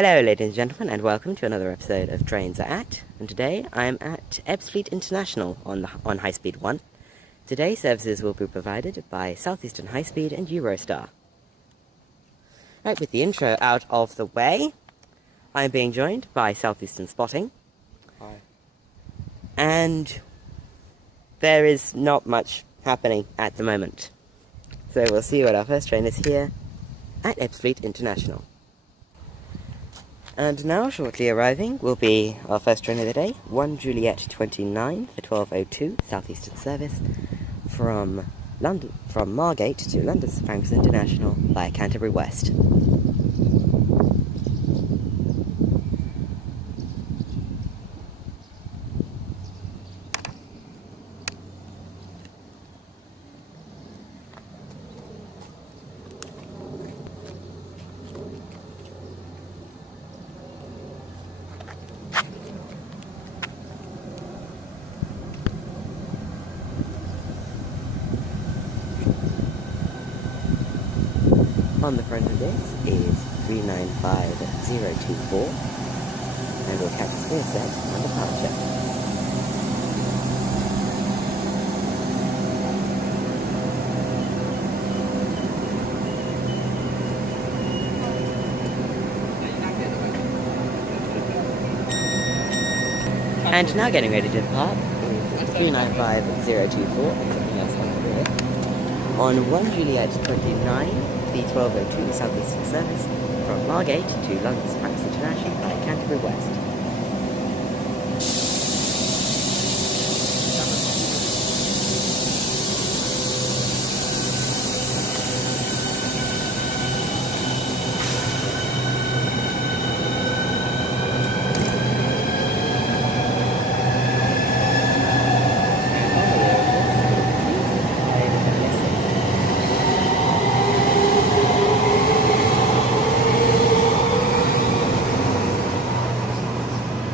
Hello ladies and gentlemen, and welcome to another episode of Trains Are At, and today I am at Ebbsfleet International on Highspeed 1. Today services will be provided by Southeastern Highspeed and Eurostar. Right, with the intro out of the way, I'm being joined by Southeastern Spotting. Hi. And there is not much happening at the moment. So we'll see what our first train is here at Ebbsfleet International. And now, shortly arriving, will be our first train of the day, 1 Juliet 29 for 12:02 Southeastern service from Margate to London St Pancras International via Canterbury West. On the front of this is 395024, and we'll catch a clear set on departure. And now getting ready to depart is 395024, something else on the on 1 Juliet 29, the 12:02 Southeastern service from Margate to London St Pancras International by Canterbury West.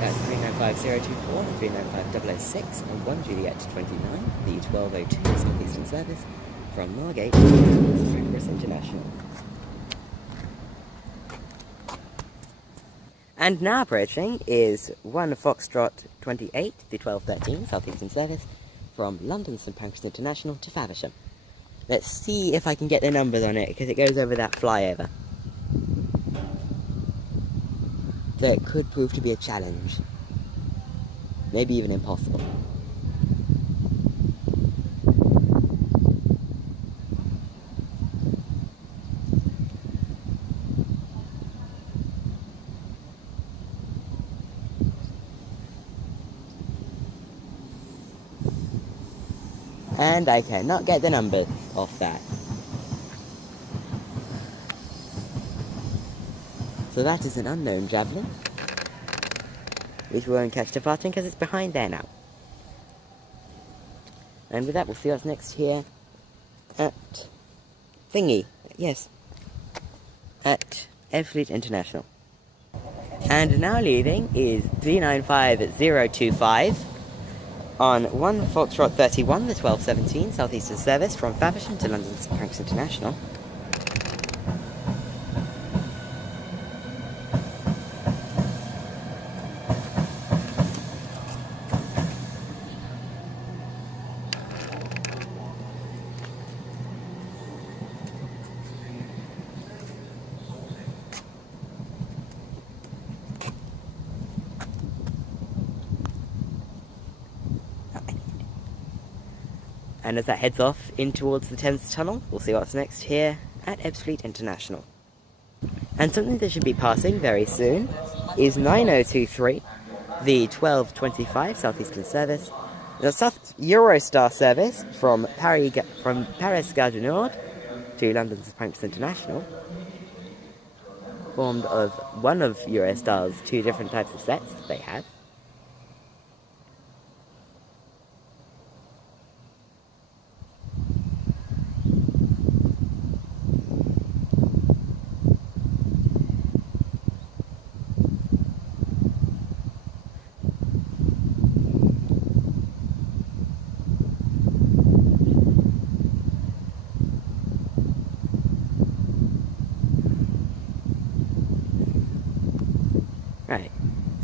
That's 395024 and 395006 on 1 Juliet 29, the 12:02 Southeastern service from Margate to London St Pancras International. And now approaching is 1 Foxtrot 28, the 12:13 Southeastern service from London St Pancras International to Faversham. Let's see if I can get the numbers on it, because it goes over that flyover. So it could prove to be a challenge. Maybe even impossible. And I cannot get the numbers off that. So that is an unknown javelin, which we won't catch departing because it's behind there now. And with that, we'll see what's next here at at Ebbsfleet International. And now leaving is 395025 on 1 Foxtrot 31, the 12:17 Southeastern service from Faversham to London St Pancras International. And as that heads off in towards the Thames Tunnel, we'll see what's next here at Ebbsfleet International. And something that should be passing very soon is 9023, the 12:25 Southeastern service, the Eurostar service from Paris Gare du Nord to London St Pancras International, formed of one of Eurostar's two different types of sets that they have.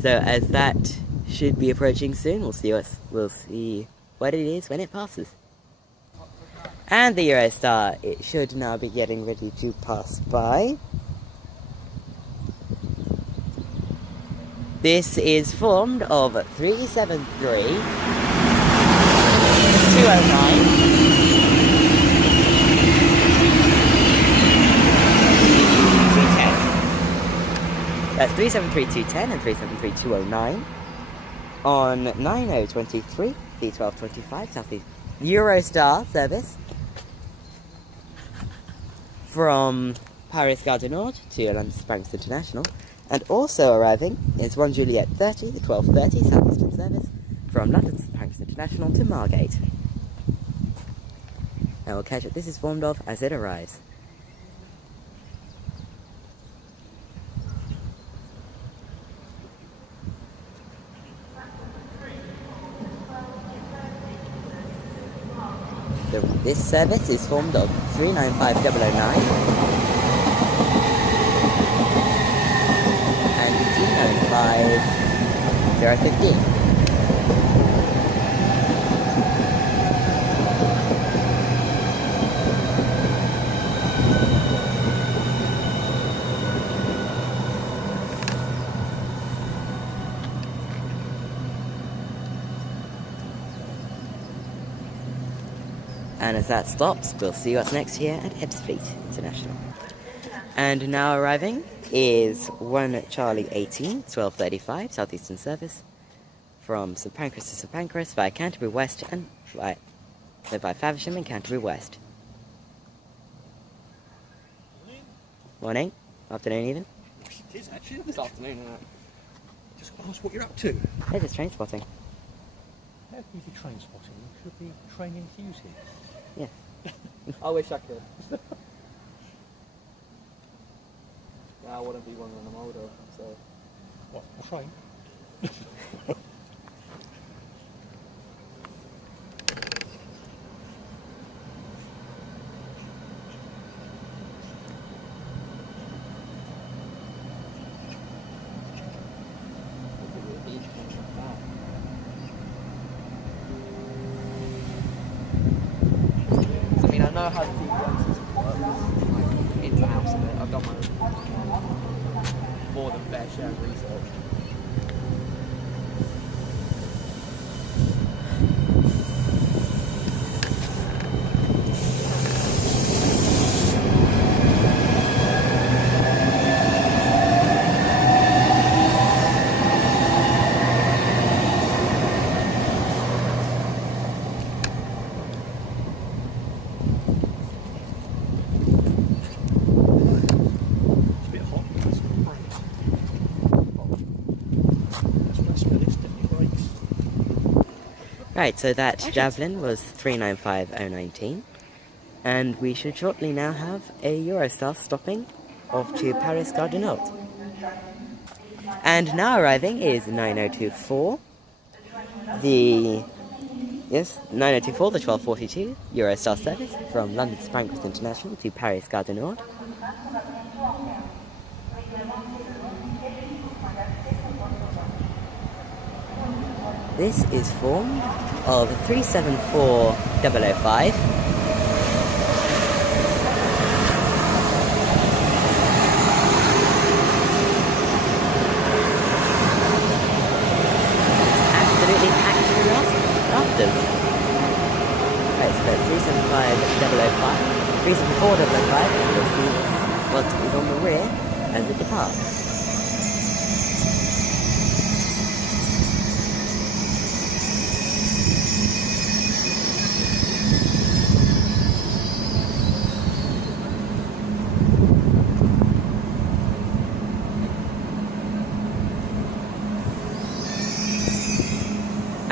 So as that should be approaching soon, we'll see what it is when it passes. And the Eurostar, it should now be getting ready to pass by. This is formed of 373, 209, that's 373-210 and 373-209 on 9023, the 1225 Southeast Eurostar service from Paris-Gare du Nord to London Paris International, and also arriving is 1 Juliet 30, the 1230 Southeastern service from London Paris International to Margate. And we'll catch what this is formed of as it arrives. This service is formed of 395-009 and 295-015. And as that stops, we'll see what's next here at Ebbsfleet International. And now arriving is 1 Charlie 18, 1235 Southeastern service from St Pancras to St Pancras via Canterbury West and via Faversham and Canterbury West. Morning. Afternoon even. It is actually this afternoon. Just ask what you're up to. It's just train spotting. How can you be train spotting? You should be training to use it. Yeah. I wish I could. Yeah, I wouldn't be one when I'm older, so... What, a train? I mean, I know how the TV system works, like, ins and outs of it. I've done my more than fair share of research. Right, so that Javelin was 395019, and we should shortly now have a Eurostar stopping off to Paris-Gare du Nord. And now arriving is 9024, the 9024, the 1242 Eurostar service from London Paris International to Paris-Gare du Nord. This is formed of 374005 absolutely packed to the rafters. Right, so 375005, 374005, and you'll see what is on the rear as it departs.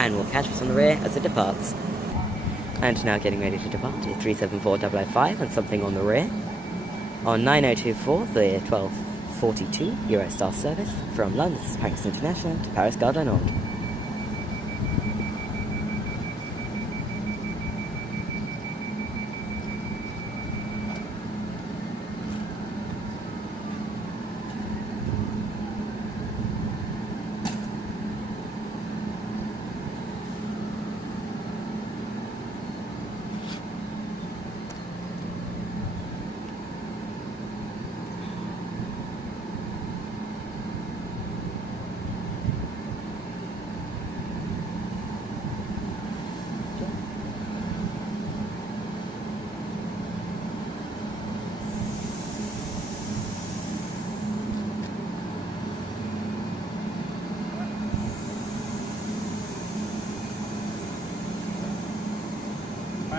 And will catch us on the rear as it departs. And now getting ready to depart is 374005 and something on the rear. On 9024, the 1242 Eurostar service from London Paris International to Paris-Gare du Nord.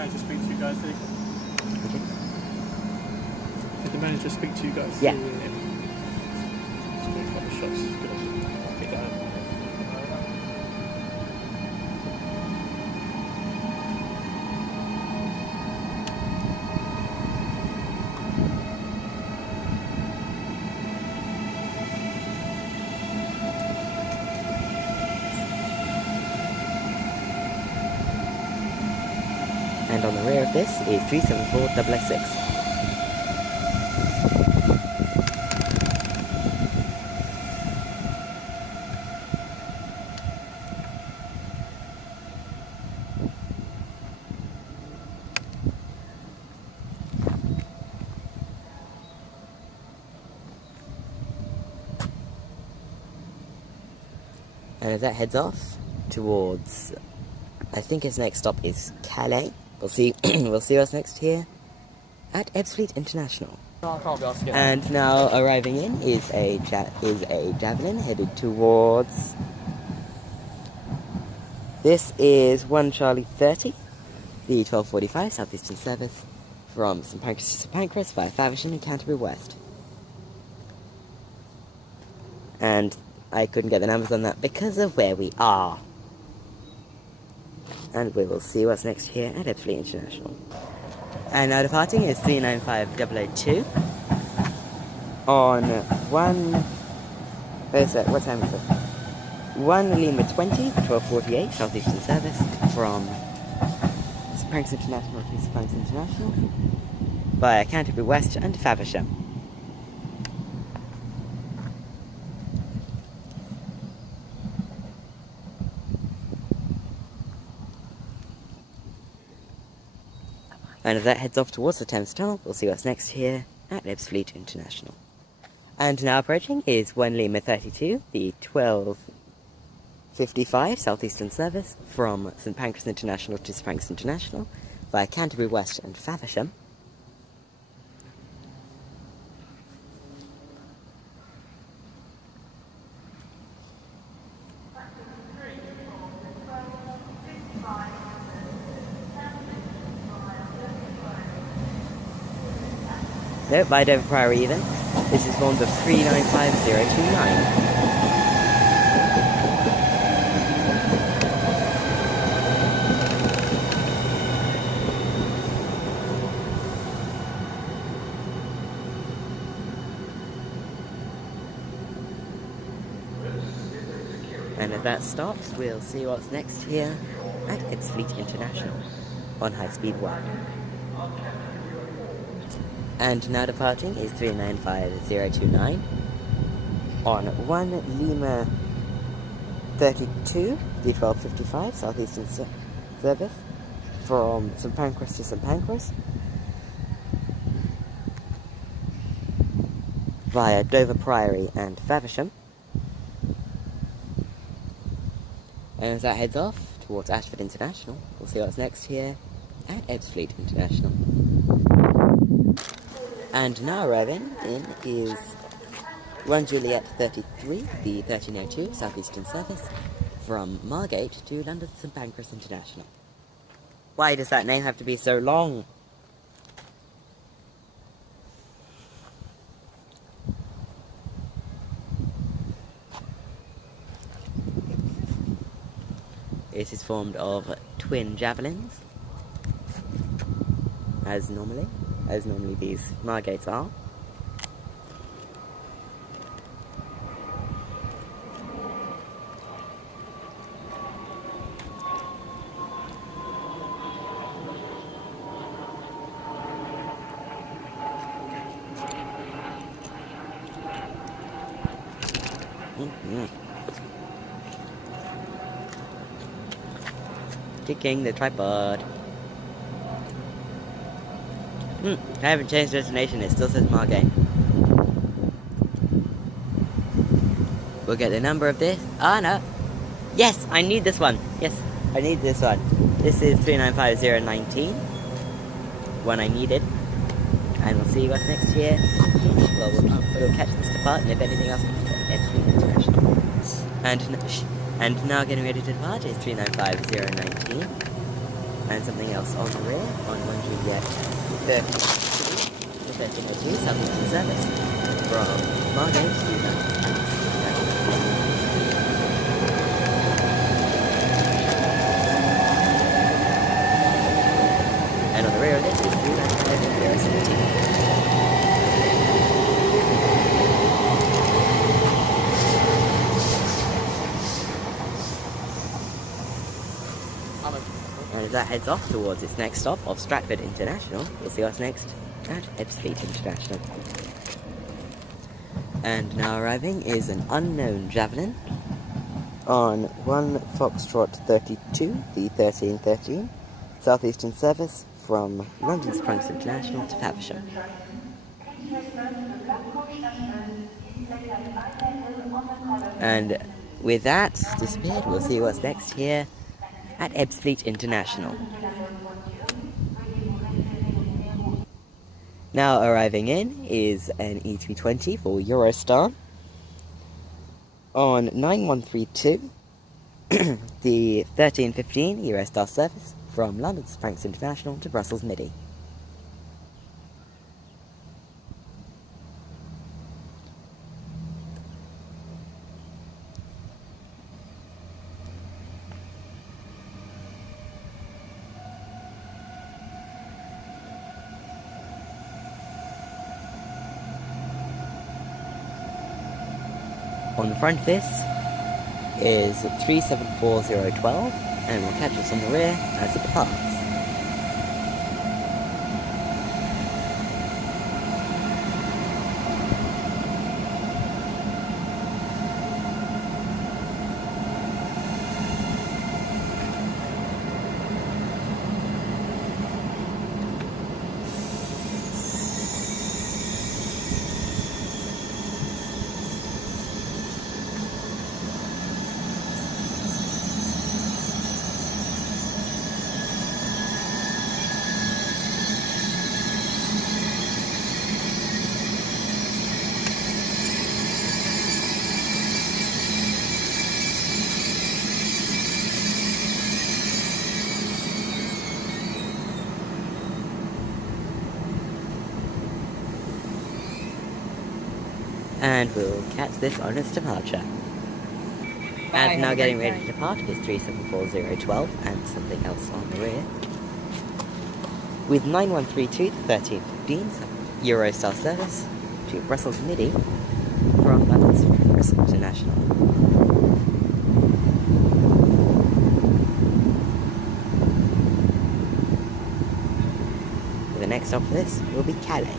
manager speak to you guys, did he? Okay. Did the manager speak to you guys? Yeah. Just do a couple of shots. Good. Pick that up. And on the rear of this is 374006. And as that heads off towards, I think its next stop is Calais. We'll see. We'll see what's next here at Ebbsfleet International. No, I can't be asked to get And now arriving in is a Javelin headed towards. This is 1 Charlie 30, the 1245 Southeastern service from St Pancras to St Pancras via Faversham and Canterbury West. And I couldn't get the numbers on that because of where we are. And we will see what's next here at Ebbsfleet International. And now departing is 395002 on what time is it? 1 Lima 20, 1248 Southeastern service from St Pancras International to St Pancras International via Canterbury West and Faversham. And as that heads off towards the Thames Tunnel, we'll see what's next here at Ebbsfleet International. And now approaching is 1 Lima 32, the 1255 Southeastern service from St Pancras International to St Pancras International via Canterbury West and Faversham. Nope, by Dover Priory even. This is formed of 395029. And as that stops, we'll see what's next here at Ebbsfleet International on High Speed 1. And now departing is 395029 on 1 Lima 32, the 1255 Southeastern service from St Pancras to St Pancras via Dover Priory and Faversham. And as that heads off towards Ashford International, we'll see what's next here at Ebbsfleet International. And now arriving in is 1 Juliet 33, the 1302 Southeastern service from Margate to London St Pancras International. Why does that name have to be so long? It is formed of twin javelins, as normally these Margates are. Kicking the tripod. I haven't changed destination, it still says Margate. We'll get the number of this. Ah, no. Yes, I need this one. Yes, I need this one. This is 395019. One I needed. And we'll see what's next here. Well, we'll catch this depart, and if anything else, Ebbsfleet International. And now getting ready to depart is 395019. and something else on the rear on 1 Juliet 32 to 1302 Southeastern service from Margate to and on the rear of this is 395 Eurostar. And as that heads off towards its next stop of Stratford International, we'll see what's next at Ebbsfleet International. And now arriving is an unknown Javelin on 1 Foxtrot 32, the 1313, Southeastern service from London's Franks International to Faversham. And with that disappeared, we'll see what's next here at Ebbsfleet International. Now arriving in is an E320 for Eurostar on 9132, the 1315 Eurostar service from London's Franks International to Brussels Midi. On the front of this is 374012 and will catch us on the rear as it departs. And we'll catch this on its departure. And now getting ready to depart is 374012 and something else on the rear. With 9132 to 1315 Eurostar service to Brussels Midi from London's Franks International. The next stop for this will be Calais.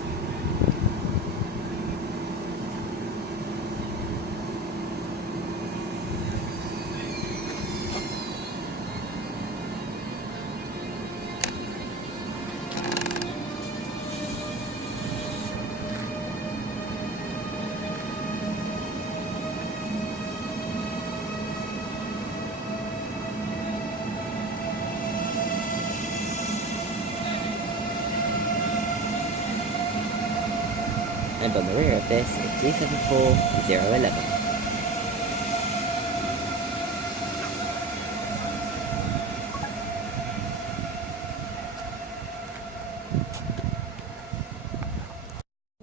And on the rear of this is 374011.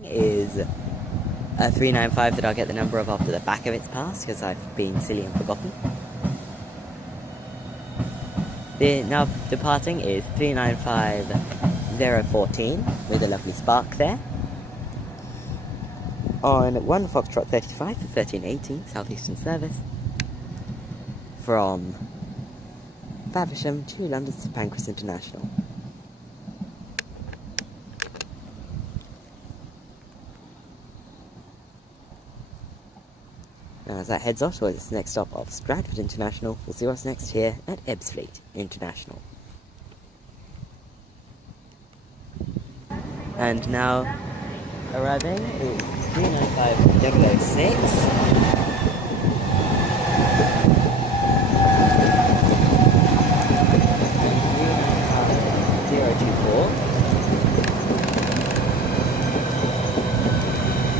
Is a 395 that I'll get the number of after the back of its pass because I've been silly and forgotten. The now departing is 395014 with a lovely spark there. On 1 Foxtrot 35 to 1318 Southeastern service from Faversham to London's Franks International. Now as that heads off towards its next stop of Stratford International, we'll see what's next here at Ebbsfleet International. And now arriving is 395006.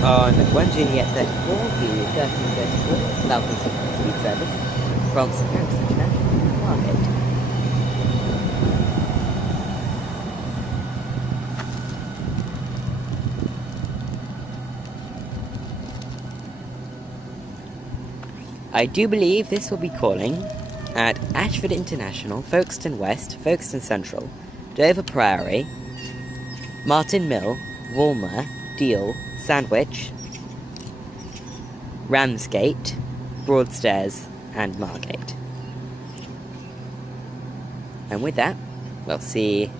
On 1 Juliet 34, the 1334 Southeastern Highspeed service from Southern and Southeastern Mainline. I do believe this will be calling at Ashford International, Folkestone West, Folkestone Central, Dover Priory, Martin Mill, Walmer, Deal, Sandwich, Ramsgate, Broadstairs, and Margate. And with that, we'll see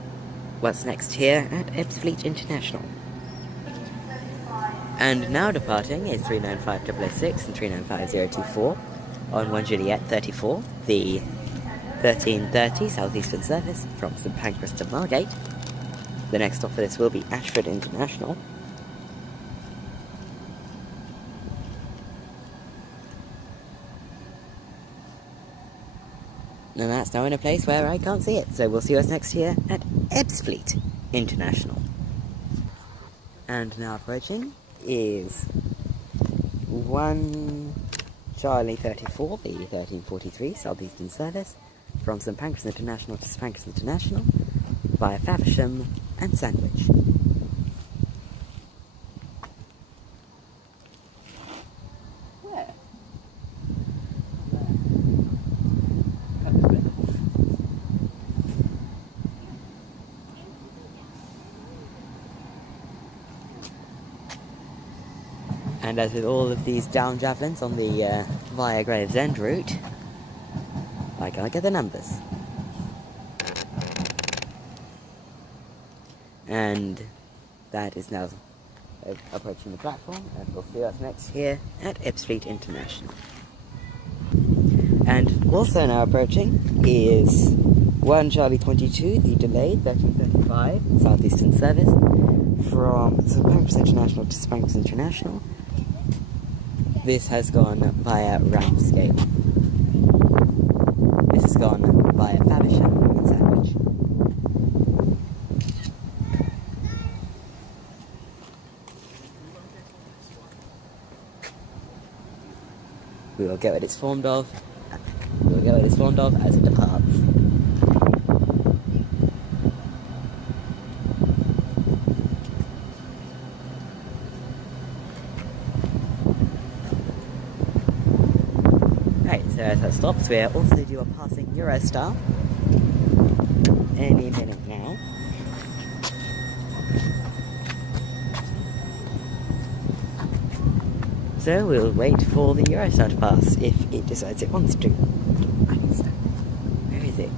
what's next here at Ebbsfleet International. And now departing is 395006 and 395024 on 1 Juliet 34, the 1330 Southeastern service from St Pancras to Margate. The next stop for this will be Ashford International. And that's now in a place where I can't see it, so we'll see what's next here at Ebbsfleet International. And now approaching is 1 Charlie 34, the 1343 Southeastern service from St Pancras International to St Pancras International via Faversham and Sandwich. Where? And as with all of these down javelins on the via Gravesend route, I can't get the numbers. And that is now approaching the platform, and we'll see what's next here at Ebbsfleet International. And also now approaching is 1 Charlie 22, the delayed 1335 Southeastern service from St Pancras International to St Pancras International. This has gone via Ramsgate. This has gone via Faversham and Sandwich. We will get what it's formed of. We will get what it's formed of as it departs. So as that stops, we're also due a passing Eurostar any minute now. So we'll wait for the Eurostar to pass if it decides it wants to. Where is it?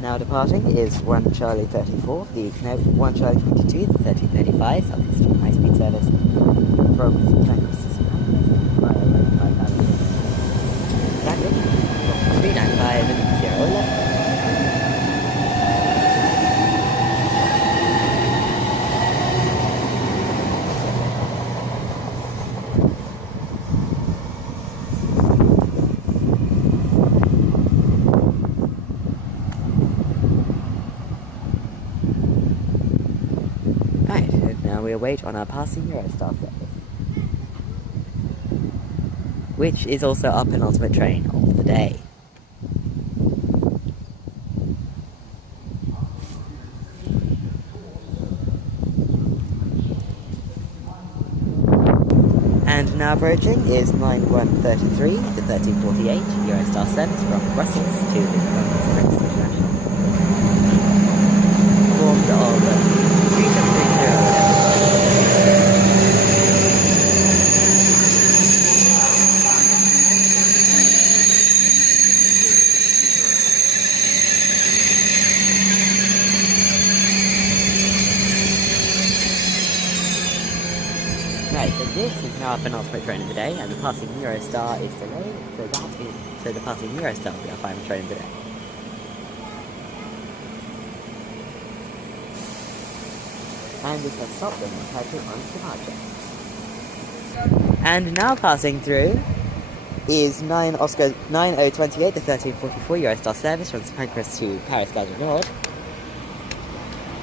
Now departing is 1 Charlie 34, the 1 Charlie 22, the 1335 Southeastern Highspeed service from St Pancras to St Pancras via Sandwich from 395011. We'll wait on our passing Eurostar service, which is also our penultimate train of the day. And now approaching is 9133, the 1348 Eurostar service from Brussels to London International, formed of 3730. So this is now our penultimate train of the day, and the passing Eurostar is delayed, so the passing Eurostar will be our final train of the day. and this has stopped them heading on to Margate. And now passing through is 9 Oscar 9028, the 1344 Eurostar service from St Pancras to Paris Gare du Nord.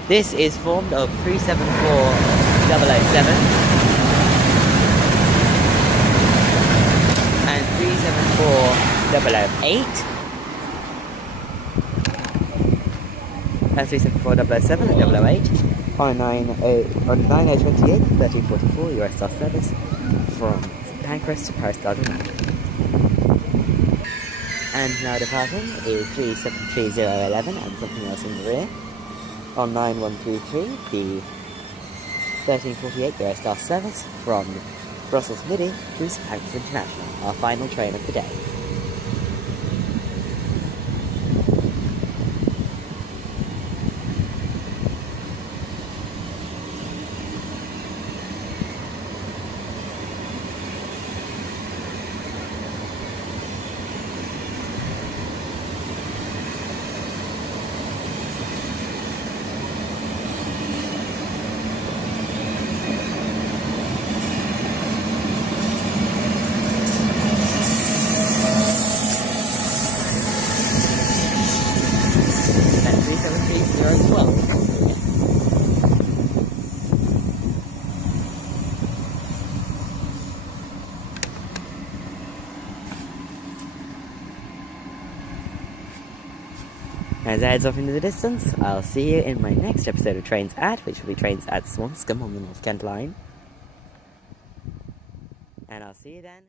This is formed of 374007 and 374008. 374007 and 008 on 9028, 1344 Eurostar service from St Pancras to Paris Gare du Nord. And now departing is 373011 and something else in the rear on 9133, the 1348 Eurostar service from Brussels Midi to St Pancras International, our final train of the day. As it heads off into the distance, I'll see you in my next episode of Trains At, which will be Trains at Swanscombe on the North Kent Line. And I'll see you then.